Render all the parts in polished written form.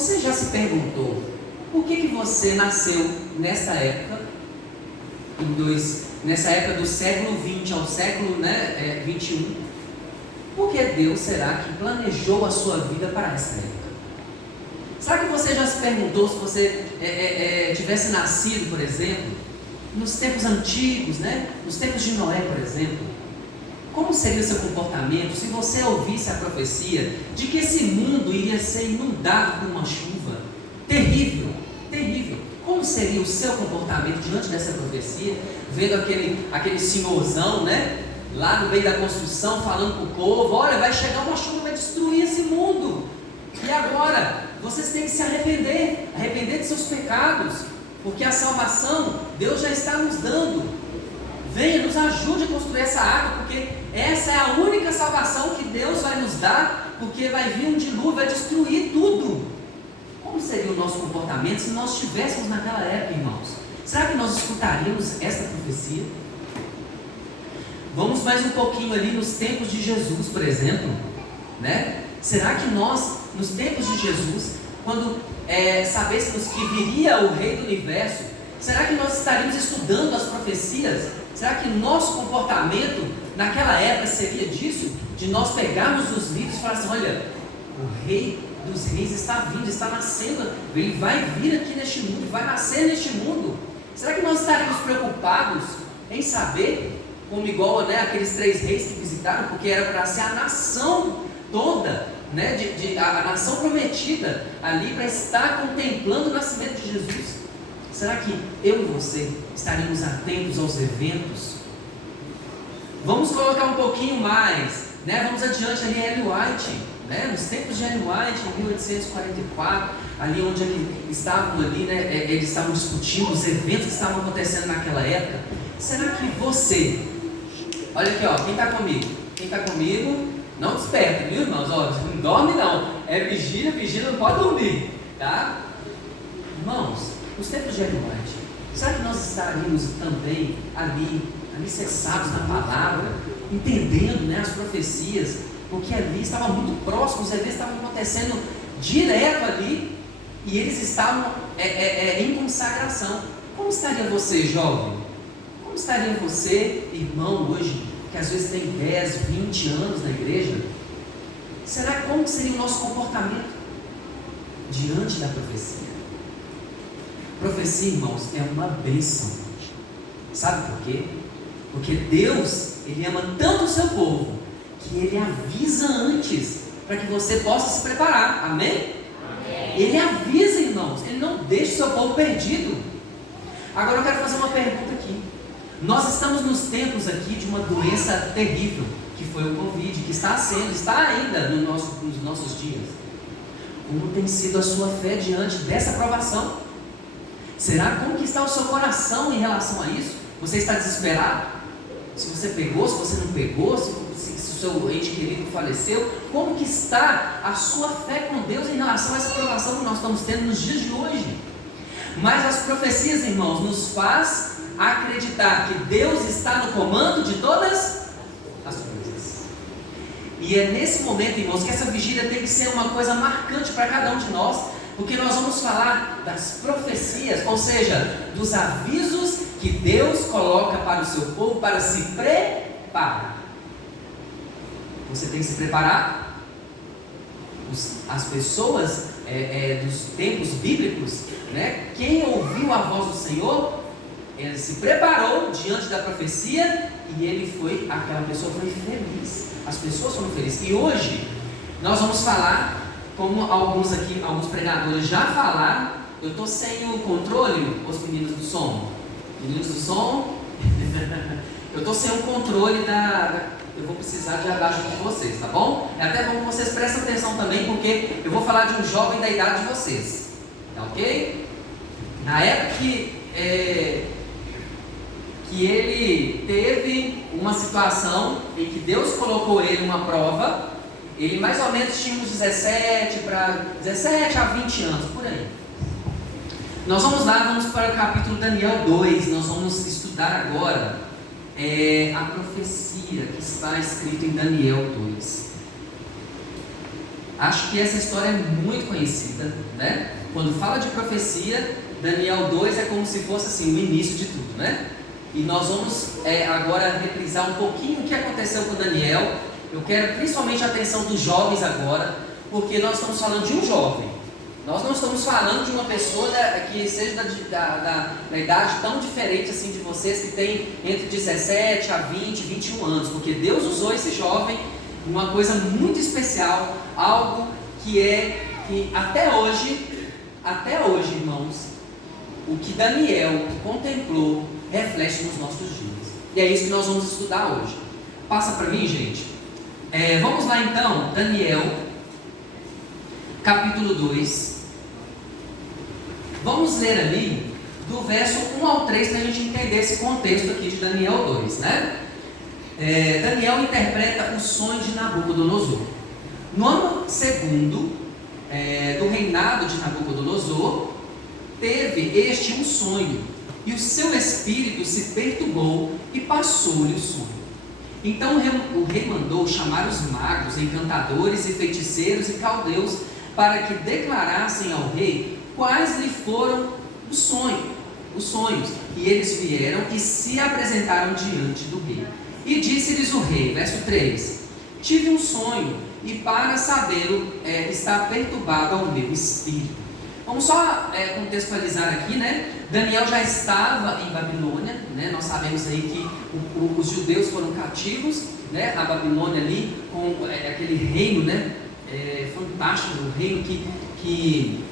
Você já se perguntou por que você nasceu nessa época, nessa época do século XX ao século XXI? Por que Deus será que planejou a sua vida para essa época? Será que você já se perguntou se você tivesse nascido, por exemplo, nos tempos antigos, nos tempos de Noé, por exemplo? Como seria o seu comportamento se você ouvisse a profecia de que esse mundo iria ser inundado por uma chuva terrível, terrível? Como seria o seu comportamento diante dessa profecia, vendo aquele senhorzão, lá no meio da construção, falando para o povo: olha, vai chegar uma chuva, vai destruir esse mundo, e agora vocês têm que se arrepender de seus pecados, porque a salvação Deus já está nos dando. Venha, nos ajude a construir essa arca, porque essa é a única salvação que Deus vai nos dar, porque vai vir um dilúvio, vai destruir tudo. Como seria o nosso comportamento se nós estivéssemos naquela época, irmãos? Será que nós escutaríamos esta profecia? Vamos mais um pouquinho ali nos tempos de Jesus, por exemplo, Será que nós, nos tempos de Jesus, quando sabêssemos que viria o Rei do Universo, será que nós estaríamos estudando as profecias? Será que nosso comportamento naquela época seria disso? De nós pegarmos os livros e falar assim: olha, o Rei dos Reis está vindo, está nascendo, ele vai vir aqui neste mundo, vai nascer neste mundo. Será que nós estaríamos preocupados em saber, como igual aqueles 3 reis que visitaram, porque era para ser a nação toda, a nação prometida ali, para estar contemplando o nascimento de Jesus? Será que eu e você estaríamos atentos aos eventos? Vamos colocar um pouquinho mais, vamos adiante ali, Ellen White, nos tempos de Ellen White, em 1844, ali onde eles estavam discutindo os eventos que estavam acontecendo naquela época. Será que você, olha aqui, ó, quem está comigo, não desperta, viu, irmãos? Não dorme não, é vigília não pode dormir, tá? Irmãos, nos tempos de Ellen White, será que nós estaríamos também alicerçados na palavra, entendendo as profecias, porque ali estava muito próximo, os eventos estavam acontecendo direto ali, e eles estavam em consagração? Como estaria você, jovem? Como estaria você, irmão, hoje, que às vezes tem 10, 20 anos na igreja? Como seria o nosso comportamento diante da profecia? Profecia, irmãos, é uma bênção. Sabe por quê? Porque Deus, Ele ama tanto o seu povo, que Ele avisa antes, para que você possa se preparar. Amém? Amém. Ele avisa, irmãos, Ele não deixa o seu povo perdido. Agora eu quero fazer uma pergunta aqui. Nós estamos nos tempos aqui de uma doença terrível, que foi o Covid, que está ainda nos nossos dias. Como tem sido a sua fé diante dessa provação? Como que está o seu coração em relação a isso? Você está desesperado? Se você pegou, se você não pegou, se o seu ente querido faleceu, como que está a sua fé com Deus em relação a essa provação que nós estamos tendo nos dias de hoje? Mas as profecias, irmãos, nos faz acreditar que Deus está no comando de todas as coisas. E é nesse momento, irmãos, que essa vigília tem que ser uma coisa marcante para cada um de nós, porque nós vamos falar das profecias, ou seja, dos avisos que Deus coloca para o seu povo para se preparar. Você tem que se preparar? As pessoas dos tempos bíblicos, quem ouviu a voz do Senhor, ele se preparou diante da profecia e aquela pessoa foi feliz. As pessoas foram felizes. E hoje nós vamos falar, como alguns pregadores já falaram. Eu estou sem o controle, os meninos do som. Meninos do som, eu estou sem o controle eu vou precisar de abaixo com vocês, tá bom? É até bom que vocês prestem atenção também, porque eu vou falar de um jovem da idade de vocês, tá ok? Na época que ele teve uma situação em que Deus colocou ele uma prova, ele mais ou menos tinha uns 17 a 20 anos, por aí. Nós vamos para o capítulo Daniel 2, nós vamos estudar agora a profecia que está escrita em Daniel 2. Acho que essa história é muito conhecida, né? Quando fala de profecia, Daniel 2 é como se fosse assim, o início de tudo, né? E nós vamos agora reprisar um pouquinho o que aconteceu com Daniel. Eu quero principalmente a atenção dos jovens agora, porque nós estamos falando de um jovem. Nós não estamos falando de uma pessoa que seja da idade tão diferente assim de vocês, que tem entre 17 a 20, 21 anos, porque Deus usou esse jovem em uma coisa muito especial, algo que até hoje, irmãos, o que Daniel contemplou reflete nos nossos dias. E é isso que nós vamos estudar hoje. Passa para mim, gente. Vamos lá então, Daniel, capítulo 2. Vamos ler ali do verso 1 ao 3 para a gente entender esse contexto aqui de Daniel 2, né? Daniel interpreta o sonho de Nabucodonosor. No ano segundo do reinado de Nabucodonosor, teve este um sonho, e o seu espírito se perturbou e passou-lhe o sonho. Então o rei mandou chamar os magos, encantadores e feiticeiros e caldeus para que declarassem ao rei quais lhe foram os sonhos. E eles vieram e se apresentaram diante do rei. E disse-lhes o rei, verso 3: tive um sonho, e para sabê-lo está perturbado ao meu espírito. Vamos só contextualizar aqui, né? Daniel já estava em Babilônia, né? Nós sabemos aí que os judeus foram cativos, né? A Babilônia ali, com aquele reino, né? Fantástico, um reino que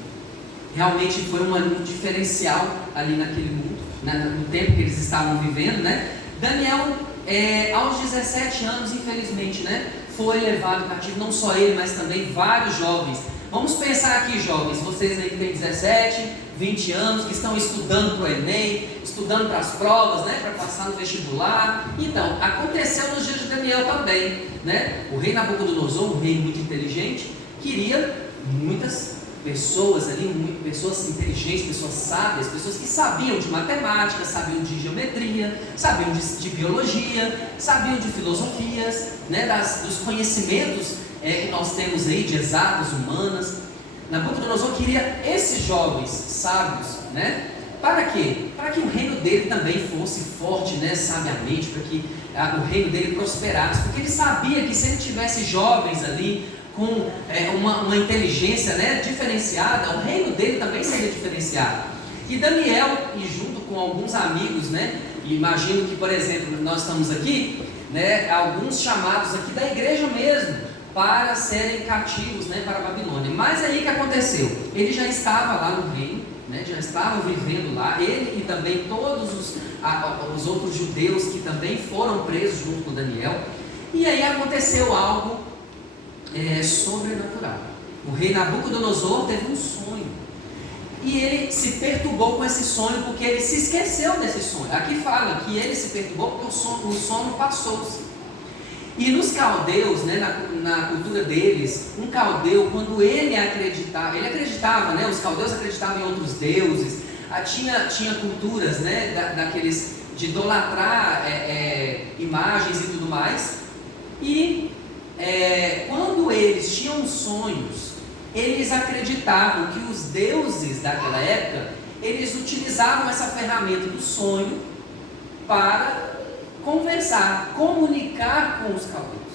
realmente foi um diferencial ali naquele mundo, no tempo que eles estavam vivendo, né? Daniel, aos 17 anos, infelizmente, né? Foi levado cativo, não só ele, mas também vários jovens. Vamos pensar aqui, jovens, vocês aí que têm 17, 20 anos, que estão estudando para o Enem, estudando para as provas, né, para passar no vestibular. Então, aconteceu nos dias de Daniel também, né? O rei Nabucodonosor, um rei muito inteligente, queria muitas pessoas ali, pessoas inteligentes, pessoas sábias, pessoas que sabiam de matemática, sabiam de geometria, sabiam de biologia, sabiam de filosofias, né, dos conhecimentos que nós temos aí de exatas, humanas. Nabucodonosor queria esses jovens sábios, né? Para quê? Para que o reino dele também fosse forte, né, sabiamente, para que o reino dele prosperasse, porque ele sabia que se ele tivesse jovens ali com uma inteligência, né, diferenciada, o reino dele também seria diferenciado. E Daniel, e junto com alguns amigos, né, imagino que, por exemplo, nós estamos aqui, né, alguns chamados aqui da igreja mesmo, para serem cativos, né, para a Babilônia. Mas aí o que aconteceu? Ele já estava lá no reino, né, já estava vivendo lá, ele e também todos os outros judeus que também foram presos junto com Daniel. E aí aconteceu algo sobrenatural. O rei Nabucodonosor teve um sonho, e ele se perturbou com esse sonho, porque ele se esqueceu desse sonho. Aqui fala que ele se perturbou porque o sono passou-se. E nos caldeus, né, na cultura deles, um caldeu, quando ele acreditava, né, os caldeus acreditavam em outros deuses, tinha culturas, né, daqueles de idolatrar imagens e tudo mais. E quando eles tinham sonhos, eles acreditavam que os deuses daquela época, eles utilizavam essa ferramenta do sonho para conversar, comunicar com os caldeus.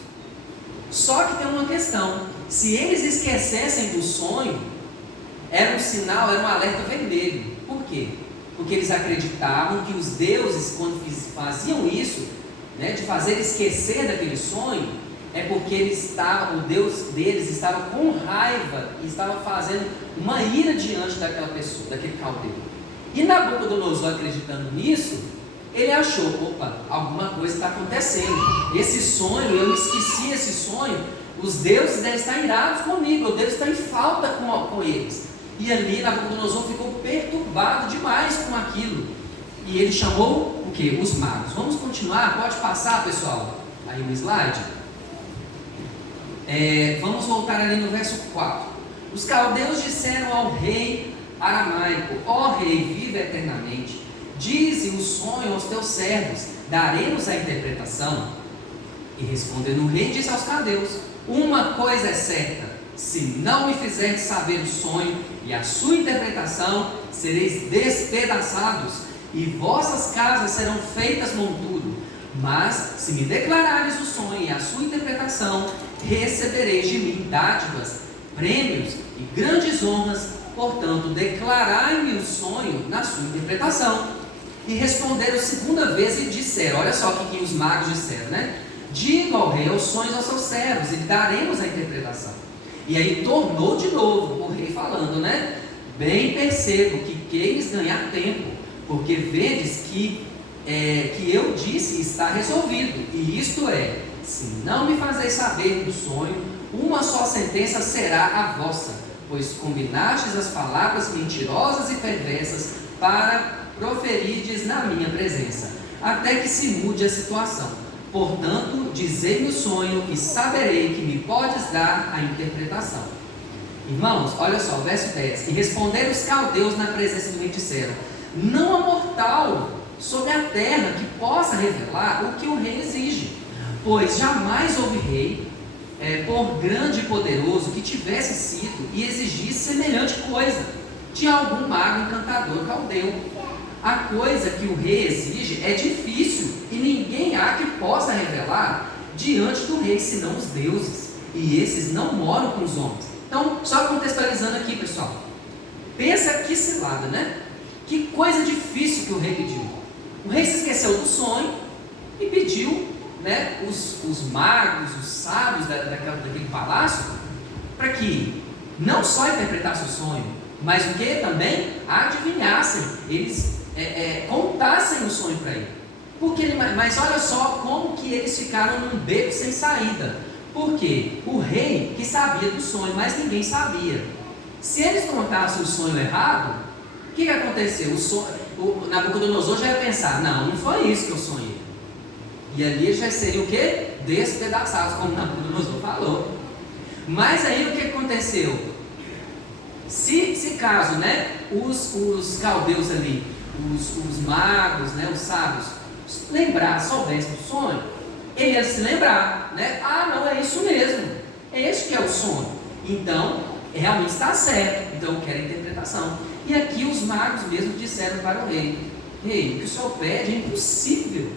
Só que tem uma questão: se eles esquecessem do sonho, era um sinal, era um alerta vermelho. Por quê? Porque eles acreditavam que os deuses, quando faziam isso, né, de fazer esquecer daquele sonho, é porque o Deus deles estava com raiva e estava fazendo uma ira diante daquela pessoa, daquele caldeu. E Nabucodonosor, acreditando nisso, ele achou: opa, alguma coisa está acontecendo. Esse sonho, eu esqueci esse sonho, os deuses devem estar irados comigo, eu devo estar em falta com eles. E ali Nabucodonosor ficou perturbado demais com aquilo. E ele chamou o quê? Os magos. Vamos continuar? Pode passar, pessoal, aí no slide. Vamos voltar ali no verso 4. Os caldeus disseram ao rei aramaico: ó rei, vive eternamente, dize o sonho aos teus servos, daremos a interpretação. E respondendo o rei, disse aos caldeus: uma coisa é certa, Se não me fizerdes saber o sonho e a sua interpretação, sereis despedaçados, e vossas casas serão feitas monturo. Mas, se me declarares o sonho e a sua interpretação, recebereis de mim dádivas, prêmios e grandes honras. Portanto, declarai-me o sonho na sua interpretação. E responderam segunda vez e disseram, olha só o que os magos disseram, né? Diga ao rei os sonhos aos seus servos, e lhe daremos a interpretação. E aí tornou de novo o rei falando, né? Bem percebo que queres ganhar tempo, porque vedes que eu disse está resolvido. E isto é, se não me fazeis saber do sonho, uma só sentença será a vossa, pois combinastes as palavras mentirosas e perversas para proferirdes na minha presença, até que se mude a situação. Portanto, dizei-me o sonho e saberei que me podes dar a interpretação. Irmãos, olha só, verso 10. E responderam os caldeus na presença do rei, disseram: não há mortal sobre a terra que possa revelar o que o rei exige, pois jamais houve rei, por grande e poderoso, que tivesse sido e exigisse semelhante coisa de algum mago encantador caldeu. A coisa que o rei exige é difícil, e ninguém há que possa revelar diante do rei, senão os deuses, e esses não moram com os homens. Então, só contextualizando aqui, pessoal, pensa que cilada, né? Que coisa difícil que o rei pediu. O rei se esqueceu do sonho e pediu, né, os magos, os sábios daquele palácio, para que não só interpretassem o sonho, mas o que também adivinhassem, eles contassem o sonho para ele. Mas olha só como que eles ficaram num beco sem saída. Porque o rei que sabia do sonho, mas ninguém sabia. Se eles contassem o sonho errado, o que aconteceu? O Nabucodonosor já ia pensar: não foi isso que eu sonhei. E ali já seria o que? Despedaçados, como Nabucodonosor falou. Mas aí o que aconteceu? Se caso, né, os caldeus ali, os magos, né, os sábios, soubessem do sonho, ele ia se lembrar, né? Ah, não, é isso mesmo, é esse que é o sonho. Então, realmente está certo. Então, eu quero a interpretação. E aqui os magos mesmo disseram para o rei: rei, o que o senhor pede é impossível.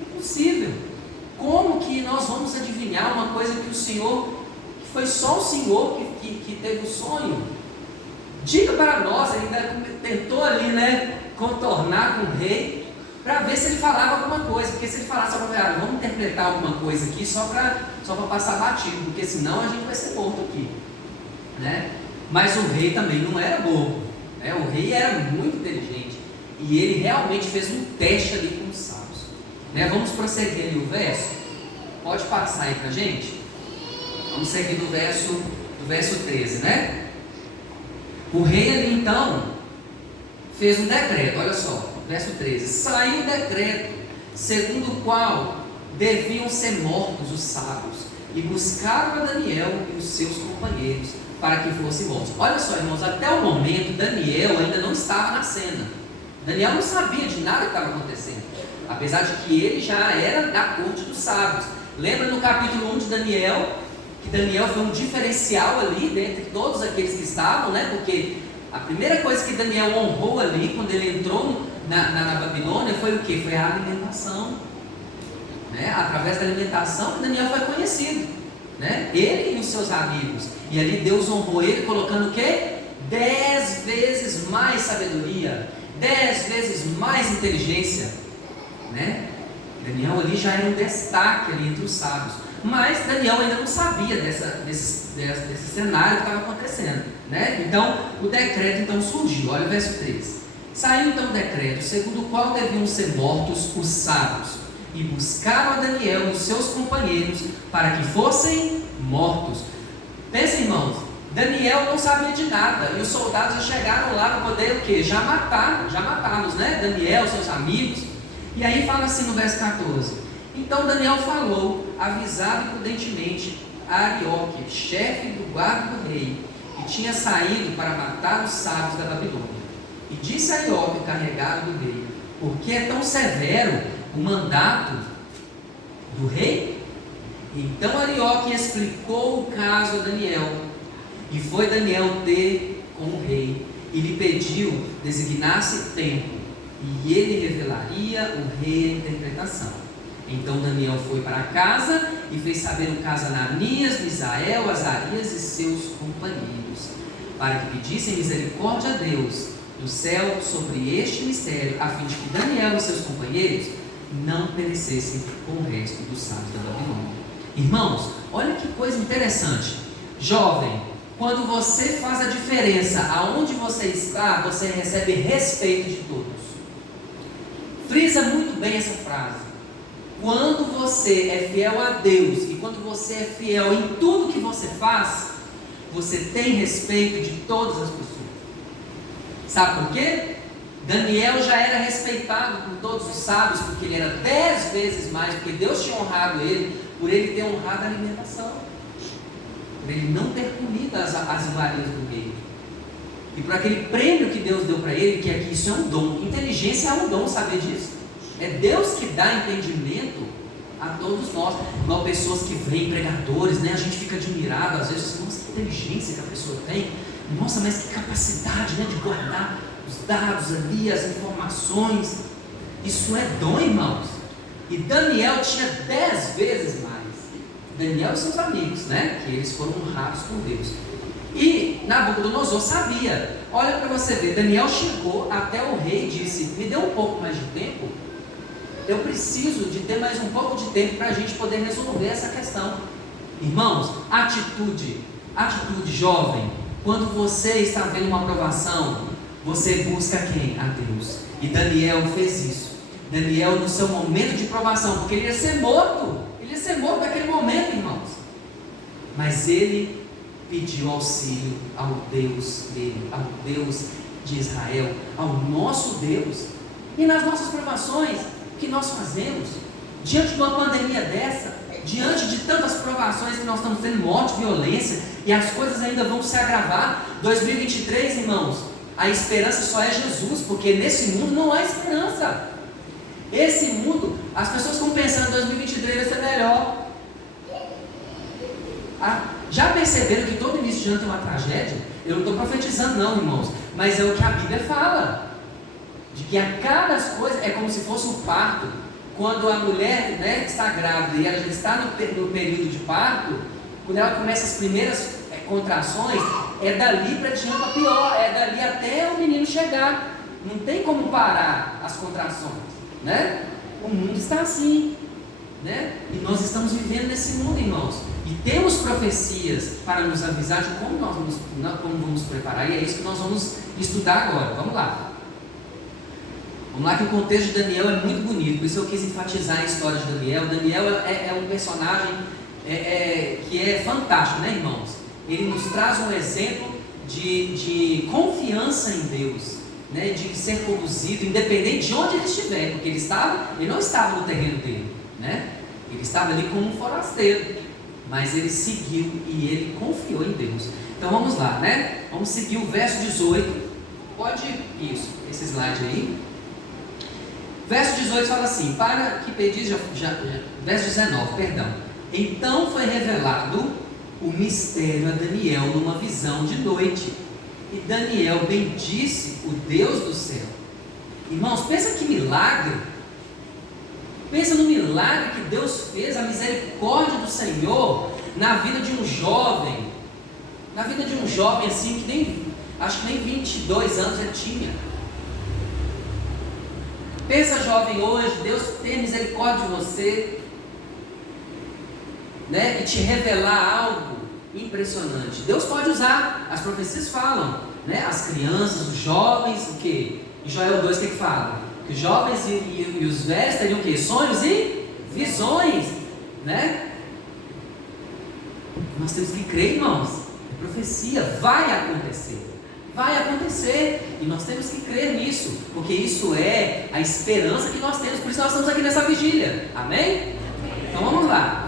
Impossível. Como que nós vamos adivinhar uma coisa que o senhor, que foi só o senhor que teve o sonho? Diga para nós. Ele ainda tentou ali, né, contornar com o rei, para ver se ele falava alguma coisa. Porque se ele falasse só para vamos interpretar alguma coisa aqui só para passar batido, porque senão a gente vai ser morto aqui, né? Mas o rei também não era bobo, né? O rei era muito inteligente, e ele realmente fez um teste ali com os sábios, né? Vamos prosseguir ali o verso. Pode passar aí para a gente. Vamos seguir do verso 13, né? O rei ali então fez um decreto, olha só, verso 13: saiu o decreto, segundo o qual deviam ser mortos os sábios, e buscaram a Daniel e os seus companheiros para que fossem mortos. Olha só, irmãos, até o momento Daniel ainda não estava na cena. Daniel não sabia de nada que estava acontecendo, apesar de que ele já era da corte dos sábios. Lembra no capítulo 1 de Daniel, que Daniel foi um diferencial ali dentre todos aqueles que estavam, né? Porque a primeira coisa que Daniel honrou ali, quando ele entrou na Babilônia, foi o que? Foi a alimentação, né? Através da alimentação, Daniel foi conhecido, né? Ele e os seus amigos. E ali Deus honrou ele, colocando o que? 10 vezes mais sabedoria, 10 vezes mais inteligência, né? Daniel ali já era um destaque ali entre os sábios. Mas Daniel ainda não sabia desse cenário que estava acontecendo, né? Então, o decreto então surgiu. Olha o verso 13. Saiu então o decreto, segundo o qual deviam ser mortos os sábios, e buscaram a Daniel e os seus companheiros para que fossem mortos. Pensa, irmãos, Daniel não sabia de nada, e os soldados já chegaram lá para poder o quê? Já matá-los, né? Daniel, seus amigos. E aí fala assim no verso 14: então Daniel falou, avisado prudentemente, a Arioque, chefe do guarda do rei, que tinha saído para matar os sábios da Babilônia. E disse a Arioque, carregado do rei: por que é tão severo o mandato do rei? Então Arioque explicou o caso a Daniel, E foi Daniel ter com o rei, e lhe pediu designasse tempo, e ele revelaria o rei a interpretação. Então Daniel foi para casa e fez saber o caso a Ananias, Misael, Azarias e seus companheiros, para que pedissem misericórdia a Deus do céu sobre este mistério, a fim de que Daniel e seus companheiros não perecessem com o resto dos sábios da Babilônia. Irmãos, olha que coisa interessante. Jovem, quando você faz a diferença aonde você está, você recebe respeito de todos. Frisa muito bem essa frase. Quando você é fiel a Deus e quando você é fiel em tudo que você faz, você tem respeito de todas as pessoas. Sabe por quê? Daniel já era respeitado por todos os sábios, porque ele era 10 vezes mais, porque Deus tinha honrado ele, por ele ter honrado a alimentação, por ele não ter comido as iguarias do rei, e por aquele prêmio que Deus deu para ele, que aqui isso é um dom. Inteligência é um dom, saber disso? É Deus que dá entendimento a todos nós. Igual pessoas que vêm, pregadores, né? A gente fica admirado, às vezes, nossa, que inteligência que a pessoa tem, nossa, mas que capacidade, né, de guardar os dados ali, as informações. Isso é dom, irmãos. E Daniel tinha 10 vezes mais. Daniel e seus amigos, né? Que eles foram honrados por Deus. E Nabucodonosor sabia. Olha para você ver, Daniel chegou até o rei e disse: me dê um pouco mais de tempo. Eu preciso de ter mais um pouco de tempo para a gente poder resolver essa questão. Irmãos, atitude jovem. Quando você está vendo uma aprovação, você busca quem? A Deus. E Daniel fez isso. Daniel, no seu momento de provação, porque ele ia ser morto naquele momento, irmãos, mas ele pediu auxílio ao Deus dele, ao Deus de Israel, ao nosso Deus. E nas nossas provações, o que nós fazemos? Diante de uma pandemia dessa, diante de tantas provações que nós estamos tendo, morte, violência, e as coisas ainda vão se agravar. 2023, irmãos, a esperança só é Jesus, porque nesse mundo não há esperança. Esse mundo, as pessoas estão pensando, 2023 vai ser melhor. Já perceberam que todo início de ano tem uma tragédia? Eu não estou profetizando não, irmãos, mas é o que a Bíblia fala, de que a cada coisa é como se fosse um parto. Quando a mulher, né, está grávida e ela já está no período de parto, quando ela começa as primeiras contrações, é dali para diante para pior, é dali até o menino chegar. Não tem como parar as contrações, né? O mundo está assim, né? E nós estamos vivendo nesse mundo, irmãos, e temos profecias para nos avisar de como nós vamos preparar, e é isso que nós vamos estudar agora. Vamos lá, que o contexto de Daniel é muito bonito, por isso eu quis enfatizar a história de Daniel. Daniel é um personagem que é fantástico, né, irmãos? Ele nos traz um exemplo de confiança em Deus, né, de ser conduzido, independente de onde ele estiver, porque ele não estava no terreno dele, né? Ele estava ali como um forasteiro, mas ele seguiu e ele confiou em Deus. Então vamos lá, né? Vamos seguir o verso 18. Pode isso, esse slide aí. Verso 18 fala assim: para que pedis, verso 19, perdão. Então foi revelado o mistério a Daniel numa visão de noite, e Daniel bendisse o Deus do céu. Irmãos, pensa que milagre. Pensa no milagre que Deus fez, a misericórdia do Senhor na vida de um jovem. Na vida de um jovem assim, acho que nem 22 anos ele tinha. Pensa, jovem, hoje, Deus ter misericórdia de você, né, e te revelar algo impressionante. Deus pode usar, as profecias falam, né, as crianças, os jovens, o que? Em Joel 2 o que fala? Que os jovens e os velhos teriam o que? Sonhos e visões, né? Nós temos que crer, irmãos. É profecia, vai acontecer. Vai acontecer, e nós temos que crer nisso, porque isso é a esperança que nós temos, por isso nós estamos aqui nessa vigília, amém? Então vamos lá.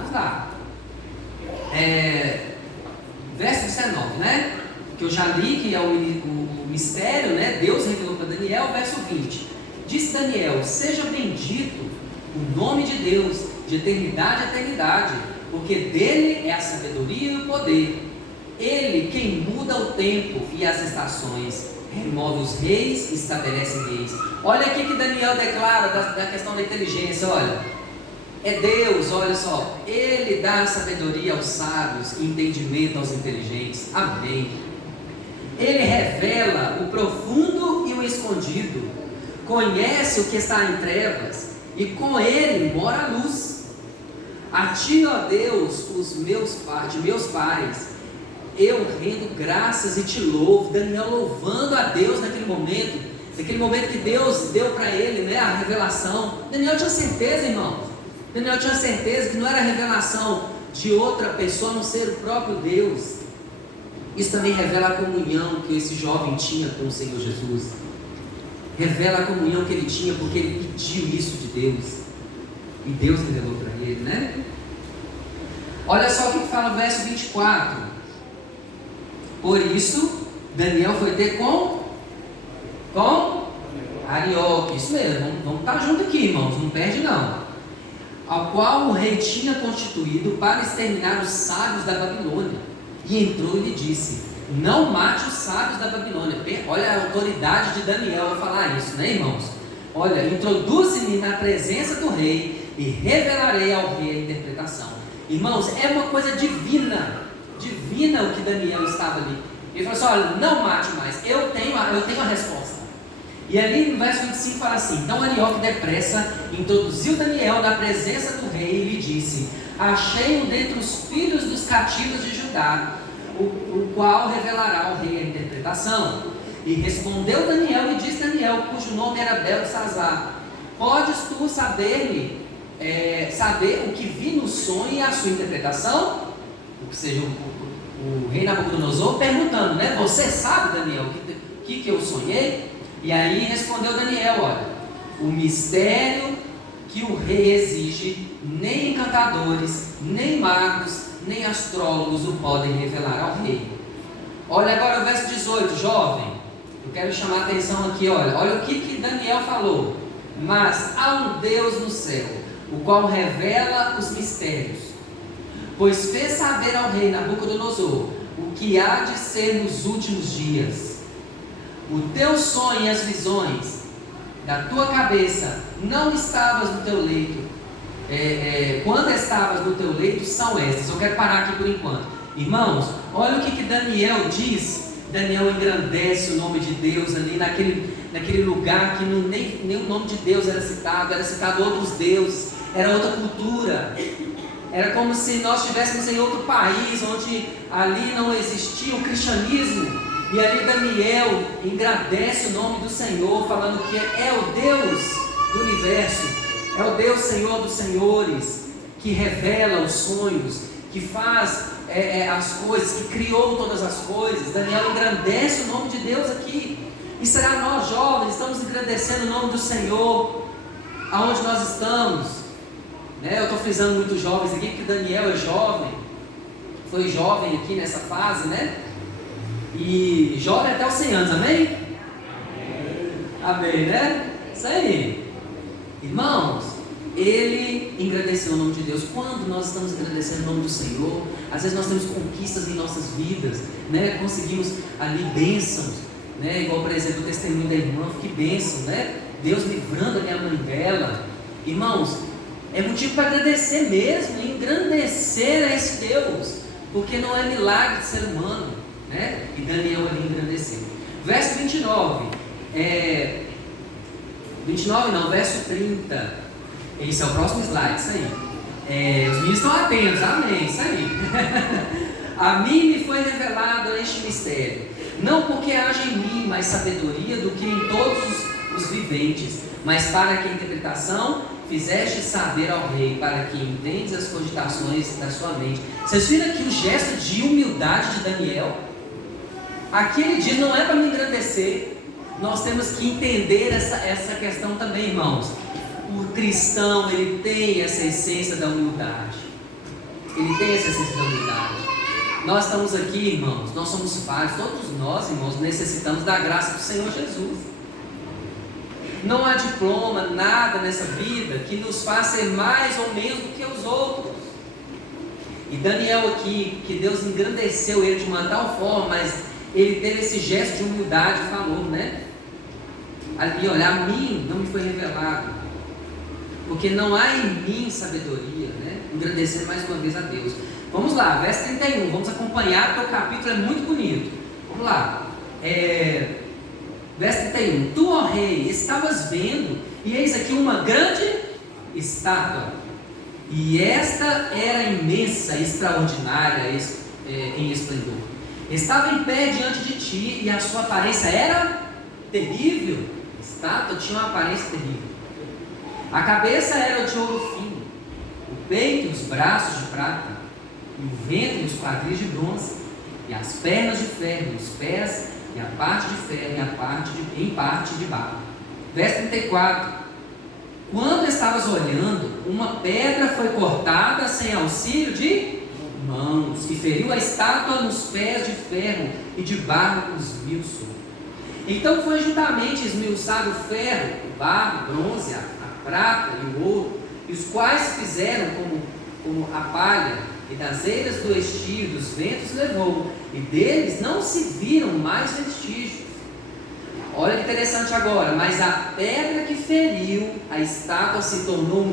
Verso 19, né? Que eu já li, que é o mistério, né? Deus revelou para Daniel, verso 20. Disse Daniel: seja bendito o nome de Deus, de eternidade a eternidade, porque dele é a sabedoria e o poder. Ele quem muda o tempo e as estações, remove os reis e estabelece reis. Olha aqui que Daniel declara da questão da inteligência, olha. É Deus, olha só, Ele dá sabedoria aos sábios e entendimento aos inteligentes. Amém. Ele revela o profundo e o escondido, conhece o que está em trevas, e com Ele mora a luz. A Ti, ó Deus, de meus pais, eu rendo graças e Te louvo. Daniel louvando a Deus naquele momento que Deus deu para ele, né, a revelação. Daniel tinha certeza, irmão. Daniel tinha certeza que não era a revelação de outra pessoa, a não ser o próprio Deus. Isso também revela a comunhão que esse jovem tinha com o Senhor Jesus. Revela a comunhão que ele tinha, porque ele pediu isso de Deus. E Deus revelou para ele, né? Olha só o que fala o verso 24. Por isso, Daniel foi ter com Arioque. Isso mesmo, vamos estar junto aqui, irmãos, não perde não. Ao qual o rei tinha constituído para exterminar os sábios da Babilônia. E entrou e lhe disse: não mate os sábios da Babilônia. Olha a autoridade de Daniel a falar isso, né, irmãos? Olha, introduze-me na presença do rei e revelarei ao rei a interpretação. Irmãos, é uma coisa divina o que Daniel estava ali. Ele falou assim: olha, não mate mais, eu tenho a resposta. E ali no verso 25 fala assim: então Arioque depressa introduziu Daniel na presença do rei e lhe disse: achei-o dentre os filhos dos cativos de Judá, o qual revelará ao rei a interpretação. E respondeu Daniel e disse Daniel, cujo nome era Beltesazar: podes tu saber o que vi no sonho e a sua interpretação? Ou seja, o rei Nabucodonosor perguntando, né? Você sabe, Daniel, o que eu sonhei? E aí respondeu Daniel: olha, o mistério que o rei exige, nem encantadores, nem magos, nem astrólogos o podem revelar ao rei. Olha agora o verso 18, jovem, eu quero chamar a atenção aqui, olha o que Daniel falou. Mas há um Deus no céu, o qual revela os mistérios, pois fez saber ao rei Nabucodonosor o que há de ser nos últimos dias. O teu sonho e as visões da tua cabeça não estavas no teu leito, quando estavas no teu leito são estas. Eu quero parar aqui por enquanto. Irmãos, olha o que Daniel diz. Daniel engrandece o nome de Deus ali naquele lugar que nem o nome de Deus era citado outros deuses, era outra cultura. Era como se nós estivéssemos em outro país, onde ali não existia o cristianismo. E ali Daniel engrandece o nome do Senhor, falando que é o Deus do universo, é o Deus Senhor dos senhores, que revela os sonhos, que faz as coisas, que criou todas as coisas. Daniel engrandece o nome de Deus aqui. E será nós jovens estamos engrandecendo o nome do Senhor aonde nós estamos, né? Eu estou frisando muito jovens aqui, porque Daniel é jovem, foi jovem aqui nessa fase, né? E jovem até os 100 anos, amém? Amém, né? Isso aí. Irmãos, ele engrandeceu o nome de Deus. Quando nós estamos engrandecendo o nome do Senhor, às vezes nós temos conquistas em nossas vidas, né? Conseguimos ali bênçãos, né? Igual, por exemplo, o testemunho da irmã, que bênção, né? Deus livrando a minha mãe dela. Irmãos, é motivo para agradecer mesmo, engrandecer a esse Deus, porque não é milagre de ser humano, né? E Daniel ali engrandeceu. Verso 29, verso 30. Esse é o próximo slide, isso aí. Os meninos estão atentos, amém, isso aí. A mim me foi revelado este mistério, não porque haja em mim mais sabedoria do que em todos os viventes, mas para que a interpretação fizeste saber ao rei, para que entendes as cogitações da sua mente. Vocês viram aqui o gesto de humildade de Daniel? Aqui ele diz: não é para me engrandecer. Nós temos que entender essa questão também, irmãos. O cristão, ele tem essa essência da humildade. Ele tem essa essência da humildade. Nós estamos aqui, irmãos, nós somos falhos. Todos nós, irmãos, necessitamos da graça do Senhor Jesus. Não há diploma, nada nessa vida que nos faça ser mais ou menos do que os outros. E Daniel aqui, que Deus engrandeceu ele de uma tal forma, mas ele teve esse gesto de humildade e falou, né? Ali, olha, a mim não me foi revelado, porque não há em mim sabedoria, né? Engrandecendo mais uma vez a Deus. Vamos lá, verso 31, vamos acompanhar, porque o capítulo é muito bonito. Vamos lá, verso 31. Tu, ó rei, estavas vendo, e eis aqui uma grande estátua, e esta era imensa, extraordinária, em esplendor. Estava em pé diante de ti, e a sua aparência era terrível. A estátua tinha uma aparência terrível. A cabeça era de ouro fino, o peito e os braços de prata, e o ventre e os quadris de bronze, e as pernas de ferro, e os pés, e a parte de ferro, e a parte em parte de barro. Verso 34. Quando estavas olhando, uma pedra foi cortada sem auxílio de mãos, e feriu a estátua nos pés de ferro e de barro esmiuçou. Então foi juntamente esmiuçado o ferro, o barro, o bronze, a prata e o ouro, e os quais se fizeram como a palha, e das eiras do estio dos ventos levou, e deles não se viram mais vestígios. Olha que interessante agora, mas a pedra que feriu a estátua se tornou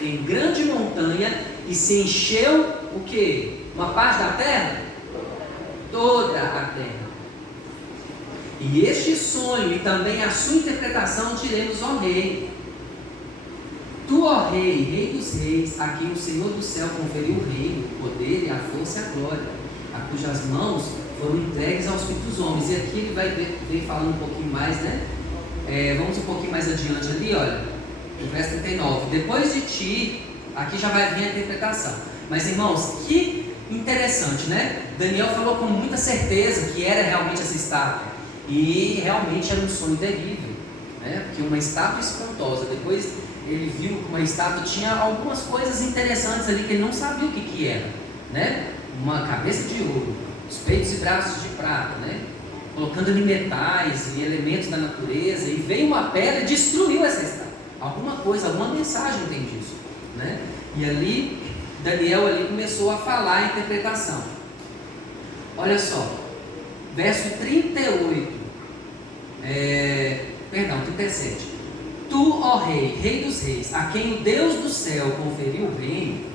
em grande montanha, e se encheu o que? Uma parte da terra? Toda a terra. E este sonho e também a sua interpretação tiremos, ó rei. Tu, ó rei, rei dos reis, a quem o Senhor do céu conferiu o reino, o poder e a força e a glória, a cujas mãos foram entregues aos filhos dos homens. E aqui ele vai vir falando um pouquinho mais, né? Vamos um pouquinho mais adiante ali, olha, no verso 39. Depois de ti, aqui já vai vir a interpretação. Mas irmãos, que interessante, né? Daniel falou com muita certeza que era realmente essa estátua. E realmente era um sonho terrível, né? Porque uma estátua espantosa. Depois ele viu que uma estátua tinha algumas coisas interessantes ali que ele não sabia o que era, né? Uma cabeça de ouro, os peitos e braços de prata, né? Colocando ali metais e elementos da natureza, e veio uma pedra e destruiu essa estátua. Alguma coisa, alguma mensagem tem disso, né? E ali, Daniel ali começou a falar a interpretação. Olha só, verso 38, 37. Tu, ó rei, rei dos reis, a quem o Deus do céu conferiu o reino,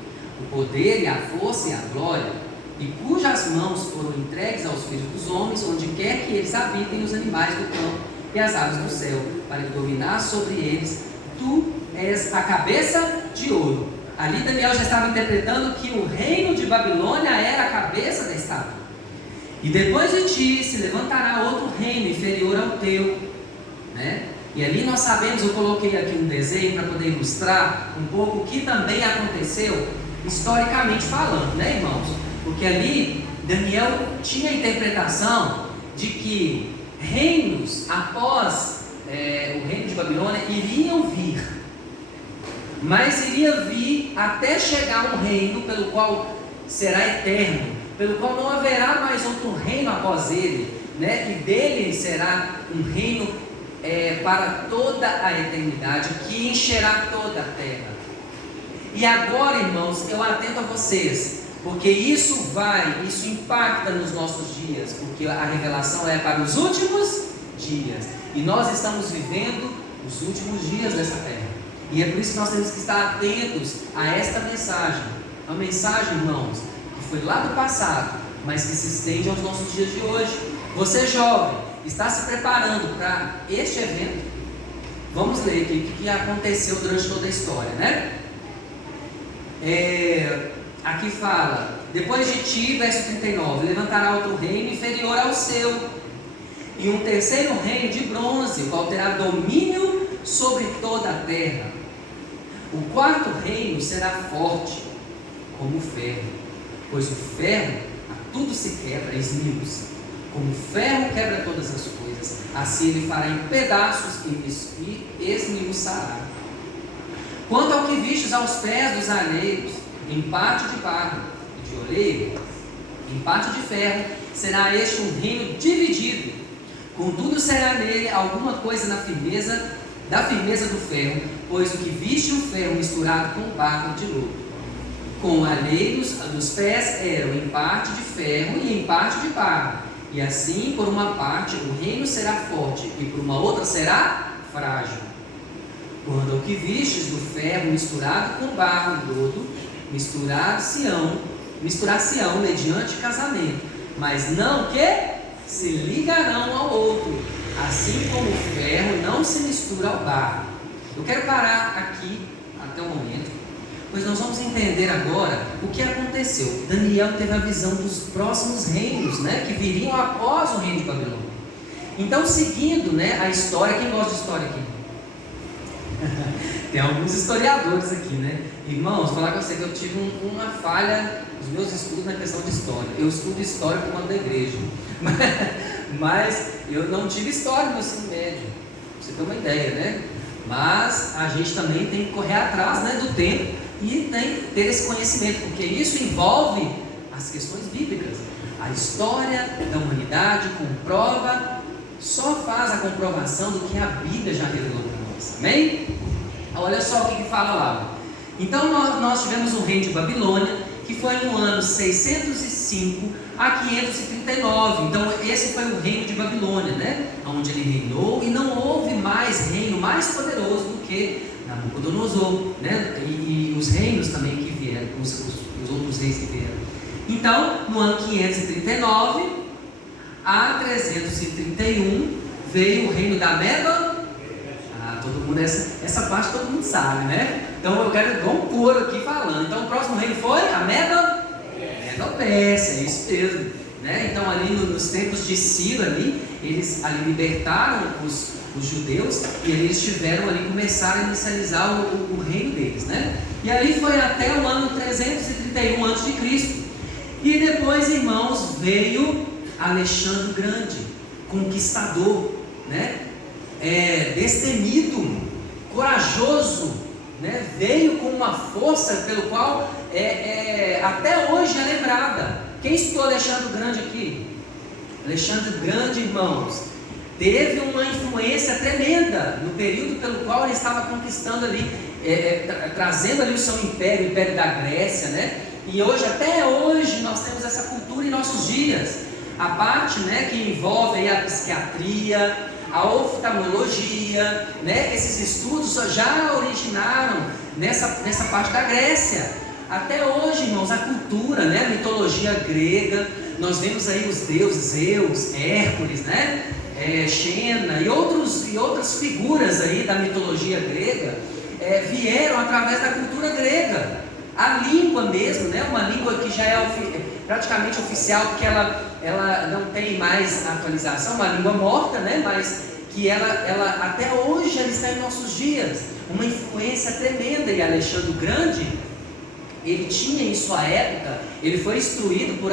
o poder e a força e a glória, e cujas mãos foram entregues aos filhos dos homens, onde quer que eles habitem, os animais do campo e as aves do céu, para dominar sobre eles, tu és a cabeça de ouro. Ali Daniel já estava interpretando que o reino de Babilônia era a cabeça da estátua. E depois de ti se levantará outro reino inferior ao teu, né? E ali nós sabemos, eu coloquei aqui um desenho para poder ilustrar um pouco o que também aconteceu historicamente falando, né, irmãos? Porque ali Daniel tinha a interpretação de que reinos após o reino de Babilônia iriam vir, mas iria vir até chegar um reino pelo qual será eterno, pelo qual não haverá mais outro reino após ele, né? E dele será um reino para toda a eternidade, que encherá toda a terra. E agora, irmãos, eu atento a vocês, porque isso impacta nos nossos dias, porque a revelação é para os últimos dias, e nós estamos vivendo os últimos dias dessa terra, e é por isso que nós temos que estar atentos a esta mensagem, uma mensagem, irmãos, que foi lá do passado, mas que se estende aos nossos dias de hoje. Você jovem, está se preparando para este evento? Vamos ler aqui o que aconteceu durante toda a história, né? Aqui fala, depois de ti, verso 39, levantará outro reino inferior ao seu, e um terceiro reino de bronze, o qual terá domínio sobre toda a terra. O quarto reino será forte como o ferro, pois o ferro a tudo se quebra e esmiuça. Como o ferro quebra todas as coisas, assim ele fará em pedaços e esmiuçará. Quanto ao que vistes aos pés dos alheios, em parte de barro e de oleiro, em parte de ferro, será este um reino dividido. Contudo será nele alguma coisa da firmeza do ferro, pois o que viste o ferro misturado com o barro de lodo. com alheios dos pés eram em parte de ferro e em parte de barro. E assim, por uma parte, o reino será forte, e por uma outra será frágil. Quando ao que vistes do ferro misturado com barro e lodo, misturar-se-ão mediante casamento, mas não que se ligarão ao outro, assim como o ferro não se mistura ao barro. Eu quero parar aqui até o momento, pois nós vamos entender agora o que aconteceu. Daniel teve a visão dos próximos reinos, né, que viriam após o reino de Babilônia. Então, seguindo, né, a história, quem gosta de história aqui? Tem alguns historiadores aqui, né? Irmãos, falar com você que eu tive uma falha nos meus estudos na questão de história. Eu estudo história por conta da igreja, mas eu não tive história no ensino médio, pra você ter uma ideia, né? Mas a gente também tem que correr atrás, né, do tempo e tem que ter esse conhecimento, porque isso envolve as questões bíblicas. A história da humanidade comprova, só faz a comprovação do que a Bíblia já revelou para nós. Amém? Olha só o que fala lá. Então nós tivemos o reino de Babilônia, que foi no ano 605 a 539. Então esse foi o reino de Babilônia, né? Onde ele reinou, e não houve mais reino mais poderoso do que Nabucodonosor, né? E os reinos também que vieram, os outros reis que vieram. Então, no ano 539 a 331 veio o reino da Medo. Todo mundo, essa parte todo mundo sabe, né? Então eu quero dar um couro aqui falando. Então o próximo reino foi a Medo-Pérsia, é isso mesmo, né? Então ali nos tempos de Ciro ali, eles ali libertaram os judeus, e eles tiveram ali, começaram a inicializar o reino deles, né? E ali foi até o ano 331 a.C. E depois, irmãos, veio Alexandre o Grande, conquistador, né? Destemido, corajoso, né? Veio com uma força pelo qual até hoje é lembrada. Quem estudou Alexandre o Grande aqui? Alexandre o Grande, irmãos, teve uma influência tremenda no período pelo qual ele estava conquistando ali, trazendo ali o seu império, o império da Grécia, né? E hoje, até hoje, nós temos essa cultura em nossos dias. A parte, né, que envolve aí a psiquiatria, a oftalmologia, né? Esses estudos já originaram nessa parte da Grécia. Até hoje, irmãos, a cultura, né? A mitologia grega, nós vemos aí os deuses Zeus, Hércules, né? Xena e outras figuras aí da mitologia grega vieram através da cultura grega. A língua mesmo, né? Uma língua que já é praticamente oficial, porque ela não tem mais atualização, uma língua morta, né? Mas que ela até hoje ela está em nossos dias, uma influência tremenda. E Alexandre o Grande, ele tinha em sua época, ele foi instruído por